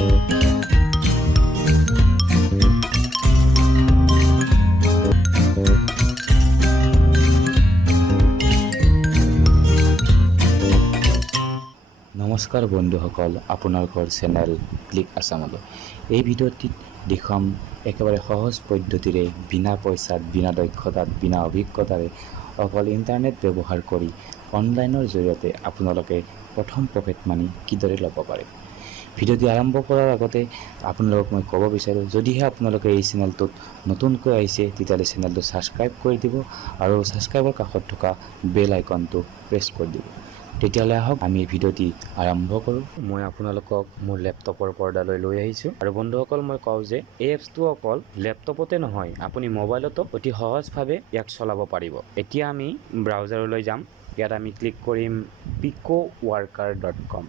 নমস্কাৰ বন্ধুসকল, আপোনালোকৰ চেনেল ক্লিক আছামলৈ এই ভিডিঅ'টিত দেখুৱাম একেবাৰে সহজ পদ্ধতিৰে বিনা পইচাত, বিনা দক্ষতাত, বিনা অভিজ্ঞতাৰে অকল ইণ্টাৰনেট ব্যৱহাৰ কৰি অনলাইনৰ জৰিয়তে আপোনালোকে প্ৰথম পকেট মানি কিদৰে ল'ব পাৰে। ভিডিঅ'টি আৰম্ভ কৰাৰ আগতে আপোনালোকক মই ক'ব বিচাৰোঁ, যদিহে আপোনালোকে এই চেনেলটোত নতুনকৈ আহিছে তেতিয়াহ'লে চেনেলটো ছাবস্ক্ৰাইব কৰি দিব আৰু ছাবস্ক্ৰাইবৰ কাষত থকা বেল আইকনটো প্ৰেছ কৰি দিব। তেতিয়াহ'লে আহক আমি ভিডিঅ'টি আৰম্ভ কৰোঁ। মই আপোনালোকক মোৰ লেপটপৰ পৰ্দালৈ লৈ আহিছোঁ আৰু বন্ধুসকল মই কওঁ যে এই এপছটো অকল লেপটপতে নহয়, আপুনি মোবাইলতো অতি সহজভাৱে ইয়াক চলাব পাৰিব। এতিয়া আমি ব্ৰাউজাৰলৈ যাম। ইয়াত আমি ক্লিক কৰিম picoworker.com।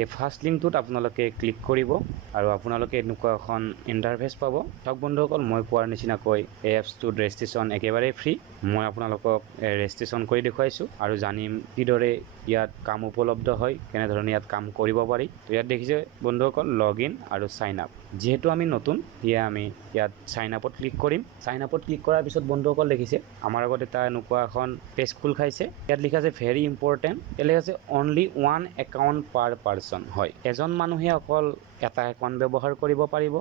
এই ফাৰ্ষ্ট লিংকটোত আপোনালোকে ক্লিক কৰিব আৰু আপোনালোকে এনেকুৱা এখন ইণ্টাৰফেচ পাব। চাওক বন্ধুসকল, মই কোৱাৰ নিচিনাকৈ এই এপছটোত ৰেজিষ্ট্ৰেশ্যন একেবাৰে ফ্ৰী। মই আপোনালোকক ৰেজিষ্ট্ৰেশ্যন কৰি দেখুৱাইছোঁ আৰু জানিম কিদৰে ইয়াত কাম উপলব্ধ হয়, কেনেধৰণে ইয়াত কাম কৰিব পাৰি। তো ইয়াত দেখিছে বন্ধুসকল লগ ইন আৰু চাইন আপ। যিহেতু আমি নতুন, সেয়া আমি ইয়াত চাইন আপত ক্লিক কৰিম। চাইন আপত ক্লিক কৰাৰ পিছত বন্ধুসকল দেখিছে আমাৰ আগত এটা এনেকুৱা এখন পেজ খোল খাইছে। ইয়াত লিখা আছে ভেৰি ইম্পৰ্টেণ্ট। ইয়াত লিখা আছে অনলি ওৱান একাউণ্ট পাৰ পাৰ্চন। হয়, এজন মানুহে অকল এটা একাউণ্ট ব্যৱহাৰ কৰিব পাৰিব।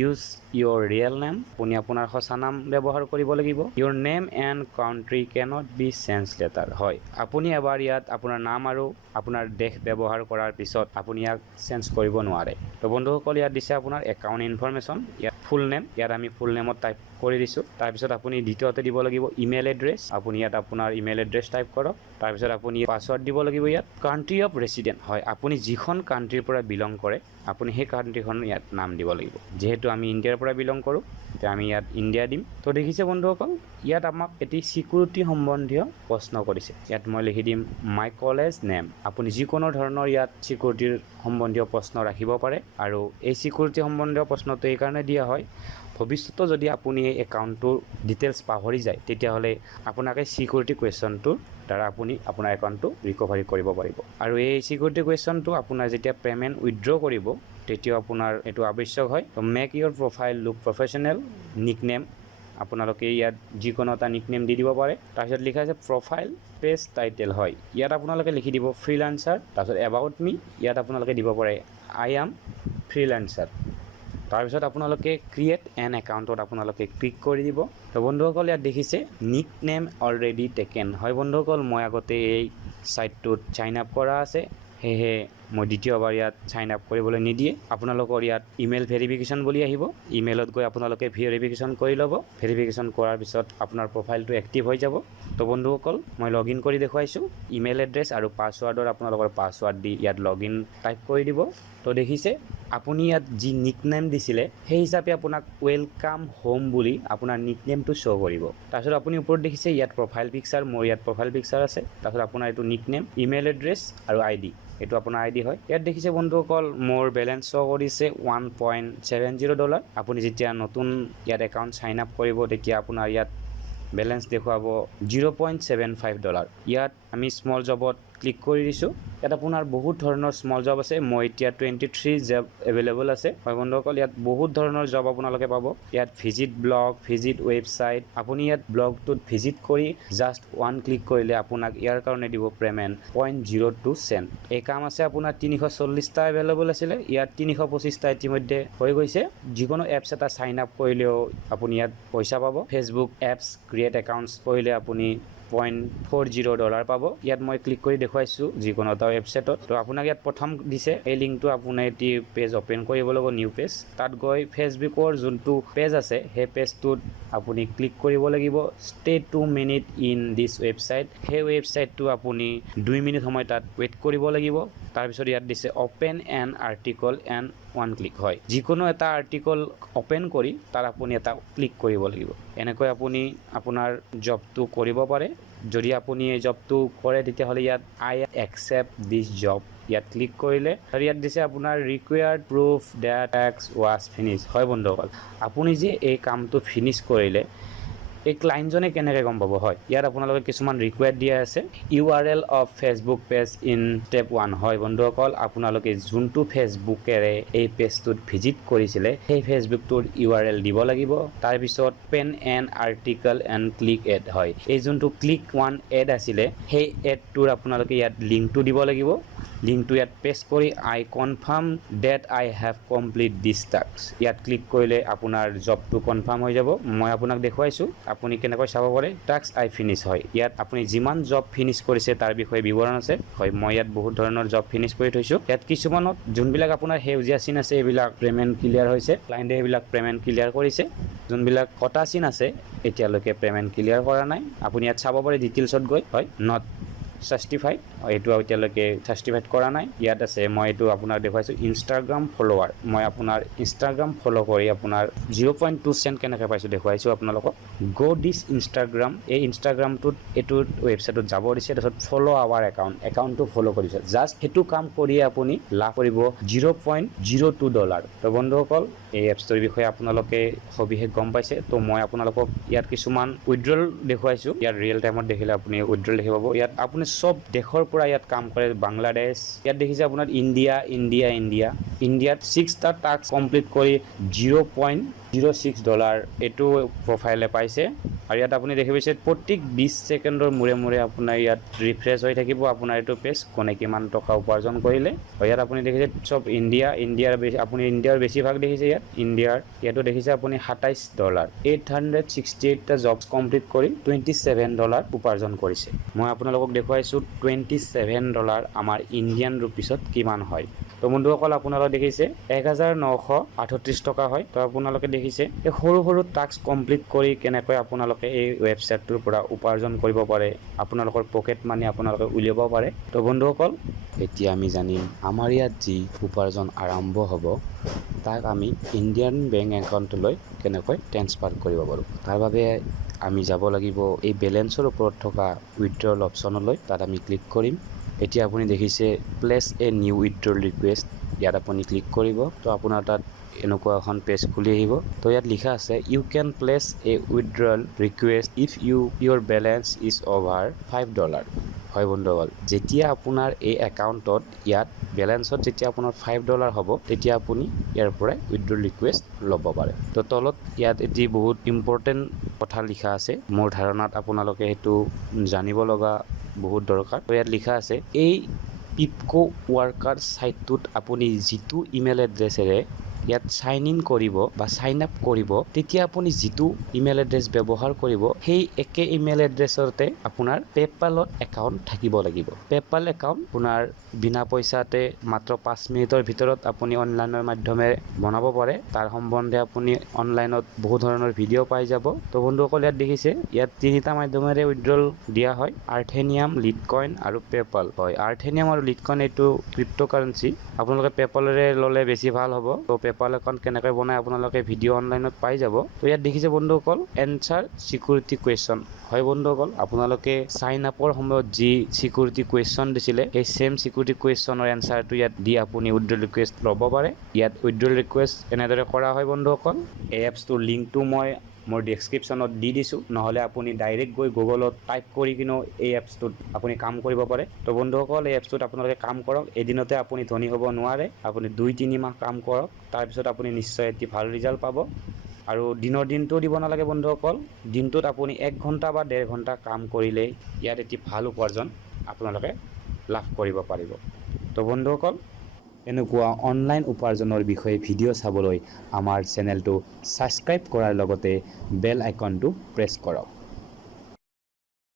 ইউজ ইয়ৰ ৰিয়েল নেম, আপুনি আপোনাৰ সঁচা নাম ব্যৱহাৰ কৰিব লাগিব। ইয়ৰ name and country can't be change later. হয়, আপুনি এবাৰ ইয়াত আপোনাৰ নাম আৰু আপোনাৰ দেশ ব্যৱহাৰ কৰাৰ পিছত আপুনি ইয়াক চেঞ্জ কৰিব নোৱাৰে। তো বন্ধুসকল ইয়াত দিছে আপোনাৰ একাউণ্ট ইনফৰমেশ্যন। ইয়াত ফুল নেম, ইয়াত আমি ফুল নেমত টাইপ কৰি দিছোঁ। তাৰপিছত আপুনি দ্বিতীয়তে দিব লাগিব ইমেইল এড্ৰেছ। আপুনি ইয়াত আপোনাৰ ইমেইল এড্ৰেছ টাইপ কৰক। তাৰপিছত আপুনি পাছৱৰ্ড দিব লাগিব। ইয়াত কাণ্ট্ৰি অফ ৰেচিডেণ্ট, হয় আপুনি যিখন কাণ্ট্ৰিৰ পৰা বিলং কৰে আপুনি সেই কাণ্ট্ৰিখন ইয়াত নাম দিব লাগিব। যিহেতু আমি ইণ্ডিয়াৰ পৰা বিলং কৰোঁ, এতিয়া আমি ইয়াত ইণ্ডিয়া দিম। তো দেখিছে বন্ধুসকল ইয়াত আমাক এটি চিকিউৰিটি সম্বন্ধীয় প্ৰশ্ন কৰিছে। ইয়াত মই লিখি দিম মাই কলেজ নেম। আপুনি যিকোনো ধৰণৰ ইয়াত চিকিউৰিটিৰ সম্বন্ধীয় প্ৰশ্ন ৰাখিব পাৰে আৰু এই চিকিউৰিটি সম্বন্ধীয় প্ৰশ্নটো এইকাৰণে দিয়া হয়, ভৱিষ্যতে যদি আপুনি এই একাউণ্টটোৰ ডিটেইলছ পাহৰি যায় তেতিয়াহ'লে আপোনাক এই চিকিউৰিটি কুৱেশ্যনটোৰ দ্বাৰা আপুনি আপোনাৰ একাউণ্টটো ৰিকভাৰী কৰিব পাৰিব। আৰু এই চিকিউৰিটি কুৱেশ্যনটো আপোনাৰ যেতিয়া পে'মেণ্ট উইথড্ৰ কৰিব তেতিয়াও আপোনাৰ এইটো আৱশ্যক হয়। তো মেক ইয়ৰ প্ৰফাইল লুক প্ৰফেশ্যনেল। নিকনেম আপোনালোকে ইয়াত যিকোনো এটা নিকনেম দি দিব পাৰে। তাৰপিছত লিখা আছে প্ৰফাইল পেজ টাইটেল। হয়, ইয়াত আপোনালোকে লিখি দিব ফ্ৰীলান্সাৰ। তাৰপিছত এবাউট মি, ইয়াত আপোনালোকে দিব পাৰে আই এম ফ্ৰীলান্সাৰ। তাৰপিছত আপোনালোকে ক্ৰিয়েট এন একাউণ্টত আপোনালোকে ক্লিক কৰি দিব। তো বন্ধুসকল ইয়াত দেখিছে নিক নেম অলৰেডি টেকেন। হয় বন্ধুসকল, মই আগতে এই ছাইটটোত চাইন আপ কৰা আছে, সেয়েহে মই দ্বিতীয়বাৰ ইয়াত চাইন আপ কৰিবলৈ নিদিয়ে। আপোনালোকৰ ইয়াত ইমেইল ভেৰিফিকেশ্যন বুলি আহিব। ইমেইলত গৈ আপোনালোকে ভেৰিফিকেশ্যন কৰি ল'ব। ভেৰিফিকেশ্যন কৰাৰ পিছত আপোনাৰ প্ৰফাইলটো এক্টিভ হৈ যাব। তো বন্ধুসকল মই লগ ইন কৰি দেখুৱাইছোঁ। ইমেইল এড্ৰেছ আৰু পাছৱাৰ্ডৰ আপোনালোকৰ পাছৱাৰ্ড দি ইয়াত লগ ইন টাইপ কৰি দিব। তো দেখিছে আপুনি ইয়াত যি নিকনেম দিছিলে সেই হিচাপে আপোনাক ৱেলকাম হোম বুলি আপোনাৰ নিকনেমটো শ্ব' কৰিব। তাৰপিছত আপুনি ওপৰত দেখিছে ইয়াত প্ৰফাইল পিকচাৰ, মোৰ ইয়াত প্ৰফাইল পিকচাৰ আছে। তাৰপিছত আপোনাৰ এইটো নিকনেম, ইমেইল এড্ৰেছ আৰু আইডি, এইটো আপোনাৰ আইডি হয়। ইয়াত দেখিছে বন্ধুসকল মোৰ বেলেঞ্চ শ্ব' কৰিছে $1.70। আপুনি যেতিয়া নতুন ইয়াত একাউণ্ট চাইন আপ কৰিব তেতিয়া আপোনাৰ ইয়াত বেলেঞ্চ দেখুৱাব $0.75। ইয়াত আমি স্মল জবত ক্লিক কৰি দিছোঁ। ইয়াত আপোনাৰ বহুত ধৰণৰ স্মল জব আছে। মই এতিয়া 23 জব এভেইলেবল আছে। হয় বন্ধুসকল, ইয়াত বহুত ধৰণৰ জব আপোনালোকে পাব। ইয়াত ভিজিট ব্লগ, ভিজিট ৱেবছাইট। আপুনি ইয়াত ব্লগটোত ভিজিট কৰি জাষ্ট ওৱান ক্লিক কৰিলে আপোনাক ইয়াৰ কাৰণে দিব পে'মেণ্ট $0.02 চেণ্ট। এই কাম আছে আপোনাৰ 340টা এভেইলেবল আছিলে, ইয়াত 325টা ইতিমধ্যে হৈ গৈছে। যিকোনো এপছ এটা চাইন আপ কৰিলেও আপুনি ইয়াত পইচা পাব। ফেচবুক এপছ ক্ৰিয়েট একাউণ্টছ কৰিলে আপুনি $0.40 পাব। ইয়াত মই ক্লিক কৰি দেখুৱাইছোঁ যিকোনো এটা ৱেবছাইটত। তো আপোনাক ইয়াত প্ৰথম দিছে এই লিংকটো, আপোনাৰ এটি পেজ অ'পেন কৰিব লাগিব, নিউ পেজ। তাত গৈ ফেচবুকৰ যোনটো পেজ আছে সেই পেজটোত আপুনি ক্লিক কৰিব লাগিব। Stay 2 minute in this website. সেই ৱেবছাইটটো আপুনি 2 মিনিট সময় তাত ৱেইট কৰিব লাগিব। তাৰপিছত ইয়াত দিছে open N article and one click. হয়, যিকোনো এটা আৰ্টিকল অ'পেন কৰি তাত আপুনি এটা ক্লিক কৰিব লাগিব। এনেকৈ আপুনি আপোনাৰ জবটো কৰিব পাৰে। যদি আপুনি এই জবটো কৰে তেতিয়াহ'লে ইয়াত আই একচেপ্ট দিছ জব ইয়াত ক্লিক কৰিলে আৰু ইয়াত দিছে আপোনাৰ required proof date text was finish. হয় বন্ধুসকল, আপুনি যে এই কামটো ফিনিছ কৰিলে এই ক্লায়েণ্টজনে কেনেকৈ গম পাব হয় ইয়াত আপোনালোকে কিছুমান ৰিকুৱেষ্ট দিয়া আছে URL of Facebook page in step 1 হয় বন্ধুসকল আপোনালোকে যোনটো ফেচবুকেৰে এই পেজটোত ভিজিট কৰিছিলে সেই ফেচবুকটোৰ URL দিব লাগিব তাৰপিছত pen and article and click add হয় এই যোনটো ক্লিক ওৱান এড আছিলে সেই এডটোৰ আপোনালোকে ইয়াত লিংকটো দিব লাগিব লিংকটো ইয়াত পেষ্ট কৰি I confirm that I have complete this task ইয়াত ক্লিক কৰিলে আপোনাৰ জবটো কনফাৰ্ম হৈ যাব মই আপোনাক দেখুৱাইছোঁ আপুনি কেনেকৈ চাব পাৰে টাস্ক আই ফিনিছ হয় ইয়াত আপুনি যিমান জব ফিনিছ কৰিছে তাৰ বিষয়ে বিৱৰণ আছে হয় মই ইয়াত বহুত ধৰণৰ জব ফিনিছ কৰি থৈছোঁ ইয়াত কিছুমানত যোনবিলাক আপোনাৰ সেউজীয়া চিন আছে এইবিলাক পে'মেণ্ট ক্লিয়াৰ হৈছে ক্লায়েণ্টে এইবিলাক পে'মেণ্ট ক্লিয়াৰ কৰিছে যোনবিলাক কটা চিন আছে এতিয়ালৈকে পে'মেণ্ট ক্লিয়াৰ কৰা নাই আপুনি ইয়াত চাব পাৰে ডিটেইলছত গৈ হয় নট সাৰ্টিফাইড এইটো এতিয়ালৈকে সাৰ্টিফাইড কৰা নাই ইয়াত আছে মই এইটো আপোনাক দেখুৱাইছোঁ ইনষ্টাগ্ৰাম ফলোৱাৰ মই আপোনাৰ ইনষ্টাগ্ৰাম ফ'ল' কৰি আপোনাৰ 0.2 চেণ্ট কেনেকৈ পাইছোঁ দেখুৱাইছোঁ আপোনালোকক গ' দিছ ইনষ্টাগ্ৰাম এই ইনষ্টাগ্ৰামটোত এইটো ৱেবছাইটত যাব দিছে তাৰপিছত ফ'ল' আৱাৰ একাউণ্টটো ফ'ল' কৰিছে জাষ্ট সেইটো কাম কৰিয়ে আপুনি লাভ কৰিব $0.02 তো বন্ধুসকল এই এপছটোৰ বিষয়ে আপোনালোকে সবিশেষ গম পাইছে তো মই আপোনালোকক ইয়াত কিছুমান উইথড্ৰল দেখুৱাইছোঁ ইয়াত ৰিয়েল টাইমত দেখিলে আপুনি উইথড্ৰল দেখি পাব ইয়াত আপুনি সব দেশৰ পৰা ইয়াত কাম কৰে বাংলাদেশ ইয়াত দেখিছে আপোনাৰ ইণ্ডিয়াত 6টা টাস্ক কমপ্লিট কৰি $0.06 এইটো প্ৰফাইলে পাইছে আৰু ইয়াত আপুনি দেখি পাইছে প্ৰত্যেক 20 ছেকেণ্ডৰ মূৰে আপোনাৰ ইয়াত ৰিফ্ৰেছ হৈ থাকিব আপোনাৰ এইটো পেজ কোনে কিমান টকা উপাৰ্জন কৰিলে আৰু ইয়াত আপুনি দেখিছে সব ইণ্ডিয়াৰ আপুনি ইণ্ডিয়াৰ বেছিভাগ দেখিছে ইয়াতো দেখিছে আপুনি $27 868টা জবছ কমপ্লিট কৰি $27 উপাৰ্জন কৰিছে মই আপোনালোকক দেখুৱাইছোঁ $27 আমাৰ ইণ্ডিয়ান ৰুপিছত কিমান হয় তো বন্ধুসকল আপোনালোকে দেখিছে 1938 টকা হয় তো আপোনালোকে দেখিছে এই সৰু টাস্ক কমপ্লিট কৰি কেনেকৈ আপোনালোকে এই ৱেবছাইটটোৰ পৰা উপাৰ্জন কৰিব পাৰে আপোনালোকৰ পকেট মানি আপোনালোকে উলিয়াব পাৰে তো বন্ধুসকল এতিয়া আমি জানিম আমাৰ ইয়াত যি উপাৰ্জন আৰম্ভ হ'ব তাক আমি ইণ্ডিয়ান বেংক একাউণ্টলৈ কেনেকৈ ট্ৰান্সফাৰ কৰিব পাৰোঁ তাৰ বাবে আমি যাব লাগিব এই বেলেন্সৰ ওপৰত থকা উইথড্ৰল অপশ্যনলৈ তাত আমি ক্লিক কৰিম এতিয়া আপুনি দেখিছে place a new withdrawal request ইয়াত আপুনি ক্লিক কৰিব তো আপোনাৰ তাত এনেকুৱা এখন পেজ খুলি আহিব তো ইয়াত লিখা আছে you can place a withdrawal request if your balance is over $5 হয় বন্ধুসকল যেতিয়া আপোনাৰ এই একাউণ্টত ইয়াত বেলেঞ্চত যেতিয়া আপোনাৰ $5 হ'ব তেতিয়া আপুনি ইয়াৰ পৰাই উইথড্ৰল ৰিকুৱেষ্ট ল'ব পাৰে তো তলত ইয়াত এটি বহুত ইম্পৰ্টেণ্ট কথা লিখা আছে মোৰ ধাৰণাত আপোনালোকে সেইটো জানিব লগা বহুত দৰকাৰ তো ইয়াত লিখা আছে এই পিপকো ৱৰ্কাৰ সাইটটোত আপুনি যিটো ইমেইল এড্ৰেছেৰে ইয়াত সাইন ইন কৰিব বা সাইন আপ কৰিব তেতিয়া আপুনি যিটো ইমেইল এড্ৰেছ ব্যৱহাৰ কৰিব সেই একে ইমেইল এড্ৰেছতে আপোনাৰ পেপালত একাউণ্ট থাকিব লাগিব পেপাল একাউণ্ট আপোনাৰ বিনা পইচাতে মাত্ৰ 5 মিনিটৰ ভিতৰত আপুনি অনলাইনৰ মাধ্যমেৰে বনাব পাৰে তাৰ সম্বন্ধে আপুনি অনলাইনত বহু ধৰণৰ ভিডিঅ' পাই যাব তো বন্ধুসকল ইয়াত দেখিছে ইয়াত 3টা মাধ্যমেৰে উইথড্ৰল দিয়া হয় আৰ্থেনিয়াম লিটকইন আৰু পেপাল হয় আৰ্থেনিয়াম আৰু লিটকইন এইটো ক্ৰিপ্ট'কাৰেঞ্চি আপোনালোকে পেপালেৰে ল'লে বেছি ভাল হ'ব তো পেপাল একাউণ্ট কেনেকৈ বনায় আপোনালোকে ভিডিঅ' অনলাইনত পাই যাব তো ইয়াত দেখিছে বন্ধুসকল এনচাৰ চিকিউৰিটি কুৱেশ্যন হয় বন্ধুসকল আপোনালোকে সাইন আপৰ সময়ত যি চিকিউৰিটি কুৱেশ্যন দিছিলে সেই সেম চিকিউৰিটি কুৱেশ্যনৰ এনচাৰটো ইয়াত দি আপুনি উইথড্ৰল ৰিকুৱেষ্ট ল'ব পাৰে ইয়াত উইথড্ৰল ৰিকুৱেষ্ট এনেদৰে কৰা হয় বন্ধুসকল এই এপছটোৰ লিংকটো মই মোৰ ডেছক্ৰিপশ্যনত দি দিছোঁ নহ'লে আপুনি ডাইৰেক্ট গৈ গুগলত টাইপ কৰি কিনেও এই এপছটোত আপুনি কাম কৰিব পাৰে তো বন্ধুসকল এই এপছটোত আপোনালোকে কাম কৰক এদিনতে আপুনি ধনী হ'ব নোৱাৰে আপুনি 2-3 মাহ কাম কৰক তাৰপিছত আপুনি নিশ্চয় এটি ভাল ৰিজাল্ট পাব আৰু দিনটো দিব নালাগে বন্ধুসকল দিনটোত আপুনি 1 ঘণ্টা বা 1.5 ঘণ্টা কাম কৰিলেই ইয়াত এটি ভাল উপাৰ্জন আপোনালোকে লাভ কৰিব পাৰিব তো বন্ধুসকল এনেকুৱা অনলাইন উপাৰ্জনৰ বিষয়ে ভিডিঅ' চাবলৈ আমাৰ চেনেলটো ছাবস্ক্ৰাইব কৰাৰ লগতে বেল আইকনটো প্ৰেছ কৰক